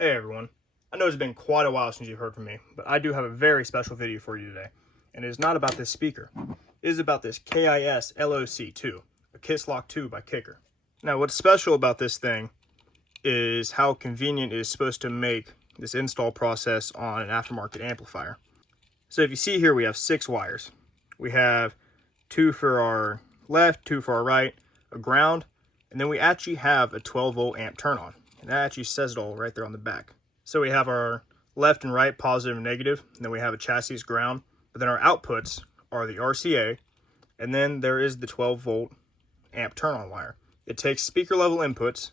Hey everyone, I know it's been quite a while since you've heard from me, but I do have a very special video for you today. And it is not about this speaker. It is about this KisLoc2, a KisLoc2 by Kicker. Now what's special about this thing is how convenient it is supposed to make this install process on an aftermarket amplifier. So if you see here, we have 6 wires. We have 2 for our left, 2 for our right, a ground, and then we actually have a 12 volt amp turn on. And that actually says it all right there on the back. So we have our left and right, positive and negative, and then we have a chassis ground. But then our outputs are the RCA, and then there is the 12 volt amp turn on wire. It takes speaker level inputs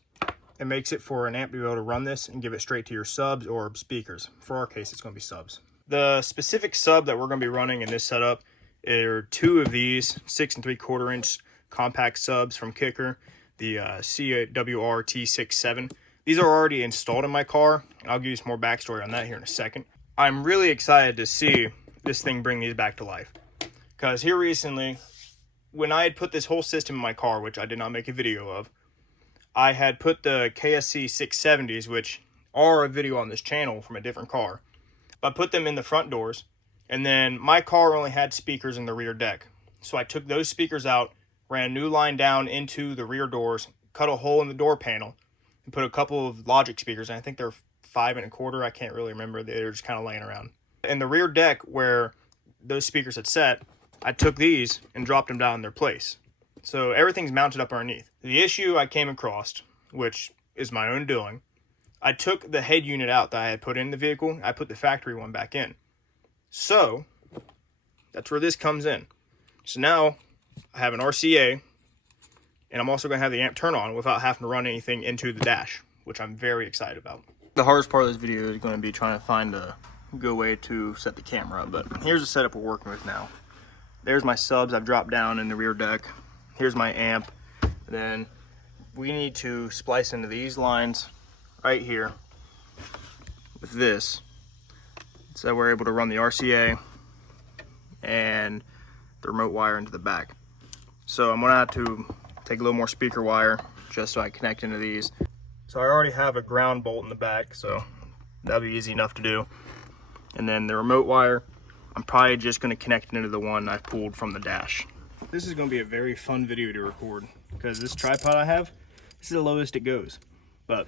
and makes it for an amp to be able to run this and give it straight to your subs or speakers. For our case, it's going to be subs. The specific sub that we're going to be running in this setup are 2 of these 6 3/4 inch compact subs from Kicker, the CWR-T67. These are already installed in my car, and I'll give you some more backstory on that here in a second. I'm really excited to see this thing bring these back to life. Because here recently, when I had put this whole system in my car, which I did not make a video of, I had put the KSC 670s, which are a video on this channel from a different car. But I put them in the front doors, and then my car only had speakers in the rear deck. So I took those speakers out, ran a new line down into the rear doors, cut a hole in the door panel, and put a couple of Logic speakers, and I think they're 5 1/4. I can't really remember. They're just kind of laying around. In the rear deck where those speakers had set, I took these and dropped them down in their place. So everything's mounted up underneath. The issue I came across, which is my own doing, I took the head unit out that I had put in the vehicle. I put the factory one back in. So that's where this comes in. So now I have an RCA, and I'm also going to have the amp turn on without having to run anything into the dash, which I'm very excited about. The hardest part of this video is going to be trying to find a good way to set the camera up, but here's the setup we're working with now. There's my subs I've dropped down in the rear deck. Here's my amp. Then we need to splice into these lines right here with this, so we're able to run the RCA and the remote wire into the back. So I'm going to have to take a little more speaker wire just so I connect into these. So I already have a ground bolt in the back, so that'll be easy enough to do. And then the remote wire, I'm probably just going to connect into the one I pulled from the dash. This is going to be a very fun video to record because this tripod I have, this is the lowest it goes. But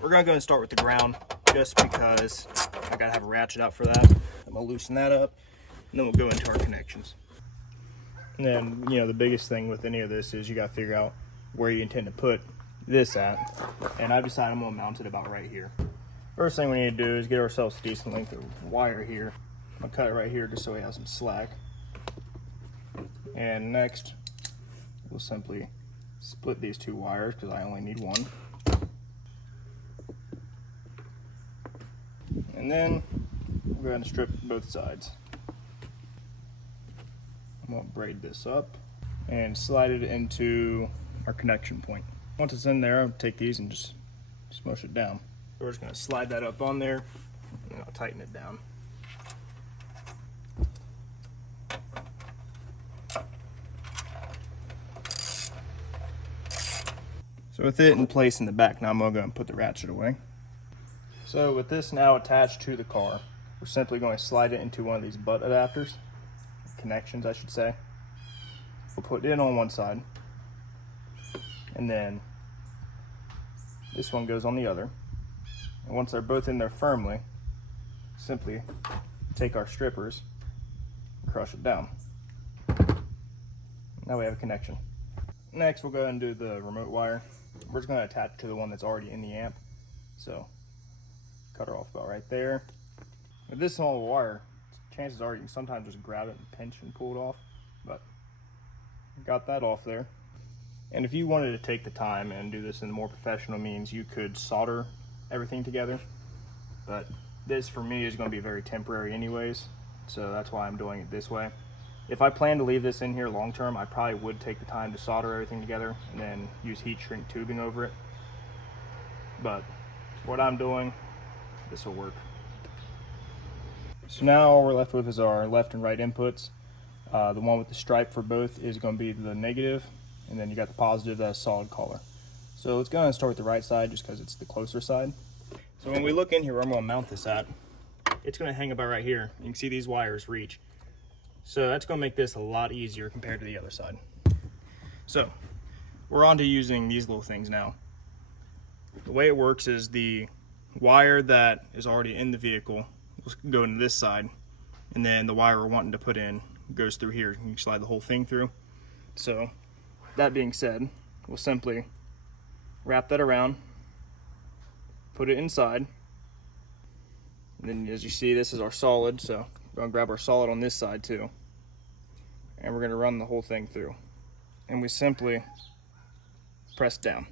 we're going to go and start with the ground just because I got to have a ratchet out for that. I'm going to loosen that up, and then we'll go into our connections. And then, you know, the biggest thing with any of this is you got to figure out where you intend to put this at. And I've decided I'm going to mount it about right here. First thing we need to do is get ourselves a decent length of wire here. I'm going to cut it right here just so we have some slack. And next, we'll simply split these 2 wires because I only need one. And then we'll go ahead and strip both sides. I'm going to braid this up and slide it into our connection point. Once it's in there, I'll take these and just smush it down. We're just going to slide that up on there, and I'll tighten it down. So with it in place in the back, now I'm going to go and put the ratchet away. So with this now attached to the car, we're simply going to slide it into one of these butt adapters. Connections, I should say. We'll put it on one side, and then this one goes on the other. And once they're both in there firmly, simply take our strippers and crush it down. Now we have a connection. Next, we'll go ahead and do the remote wire. We're just going to attach it to the one that's already in the amp. So cut her off about right there. With this small wire, chances are you can sometimes just grab it and pinch and pull it off, but got that off there. And if you wanted to take the time and do this in more professional means, you could solder everything together, but this for me is going to be very temporary anyways, so that's why I'm doing it this way. If I plan to leave this in here long term, I probably would take the time to solder everything together and then use heat shrink tubing over it, but for what I'm doing, this will work. So now all we're left with is our left and right inputs. The one with the stripe for both is going to be the negative, and then you got the positive that's solid color. So let's go ahead and start with the right side just because it's the closer side. So when we look in here where I'm going to mount this at, it's going to hang about right here. You can see these wires reach. So that's going to make this a lot easier compared to the other side. So we're on to using these little things now. The way it works is the wire that is already in the vehicle will go into this side, and then the wire we're wanting to put in goes through here. You can slide the whole thing through. So that being said, we'll simply wrap that around, put it inside, and then as you see, this is our solid, so we're gonna grab our solid on this side too, and we're gonna run the whole thing through, and we simply press down,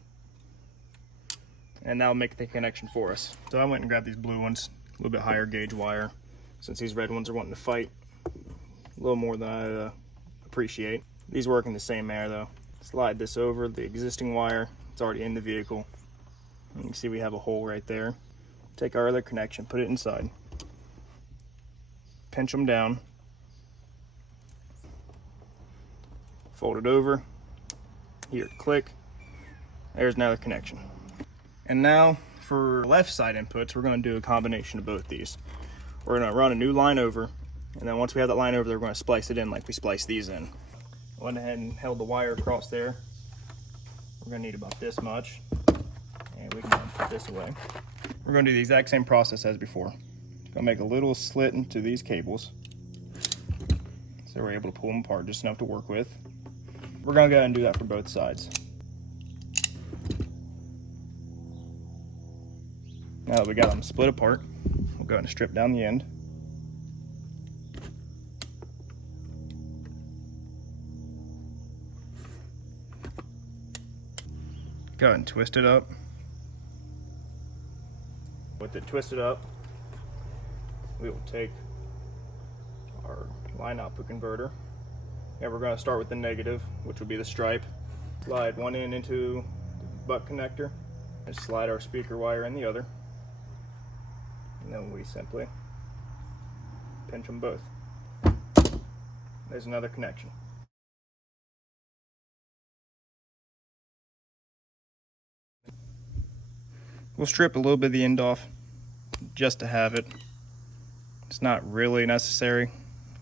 and that'll make the connection for us. So I went and grabbed these blue ones, a little bit higher gauge wire, since these red ones are wanting to fight a little more than I appreciate. These work in the same manner though. Slide this over the existing wire, it's already in the vehicle. You can see we have a hole right there. Take our other connection, put it inside, pinch them down, fold it over, here, click, there's another connection. And now for left side inputs, we're going to do a combination of both these. We're going to run a new line over, and then once we have that line over there, we're going to splice it in like we splice these in. Went ahead and held the wire across there. We're going to need about this much, and we can put this away. We're going to do the exact same process as before. Going to make a little slit into these cables, so we're able to pull them apart just enough to work with. We're going to go ahead and do that for both sides. Now that we got them split apart, we'll go ahead and strip down the end. Go ahead and twist it up. With it twisted up, we will take our line output converter, and we're going to start with the negative, which will be the stripe. Slide one end into the butt connector, and slide our speaker wire in the other. And then we simply pinch them both. There's another connection. We'll strip a little bit of the end off just to have it. It's not really necessary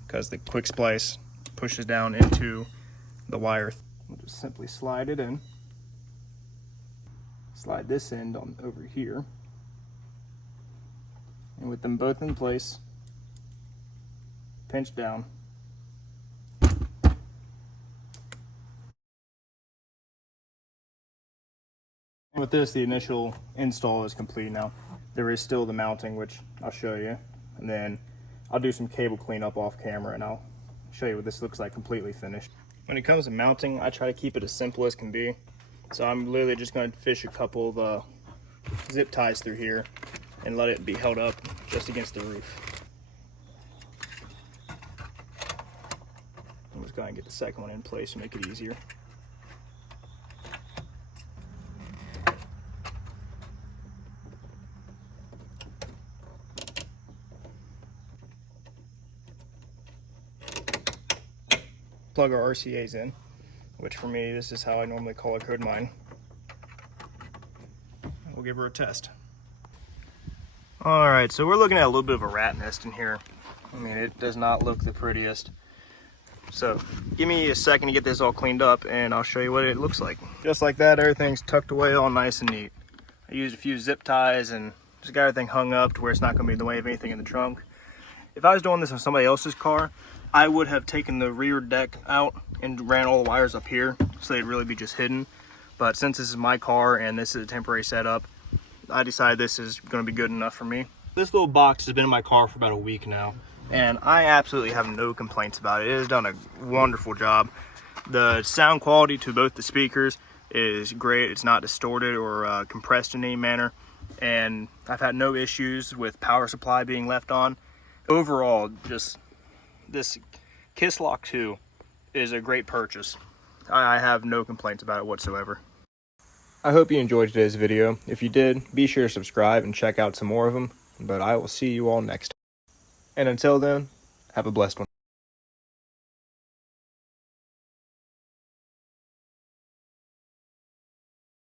because the quick splice pushes down into the wire. We'll just simply slide it in. Slide this end on over here. And with them both in place, pinch down. With this, the initial install is complete now. There is still the mounting, which I'll show you. And then I'll do some cable cleanup off camera and I'll show you what this looks like completely finished. When it comes to mounting, I try to keep it as simple as can be. So I'm literally just going to fish a couple of zip ties through here and let it be held up just against the roof. I'm just going to get the second one in place to make it easier. Plug our RCAs in, which for me, this is how I normally color code mine. We'll give her a test. All right, so we're looking at a little bit of a rat nest in here. I mean, it does not look the prettiest. So give me a second to get this all cleaned up and I'll show you what it looks like. Just like that, everything's tucked away all nice and neat. I used a few zip ties and just got everything hung up to where it's not gonna be in the way of anything in the trunk. If I was doing this on somebody else's car, I would have taken the rear deck out and ran all the wires up here so they'd really be just hidden. But since this is my car and this is a temporary setup, I decided this is going to be good enough for me. This little box has been in my car for about a week now, and I absolutely have no complaints about it. It has done a wonderful job. The sound quality to both the speakers is great. It's not distorted or compressed in any manner, and I've had no issues with power supply being left on. Overall, just this KisLoc2 is a great purchase. I have no complaints about it whatsoever. I hope you enjoyed today's video. If you did, be sure to subscribe and check out some more of them. But I will see you all next time. And until then, have a blessed one.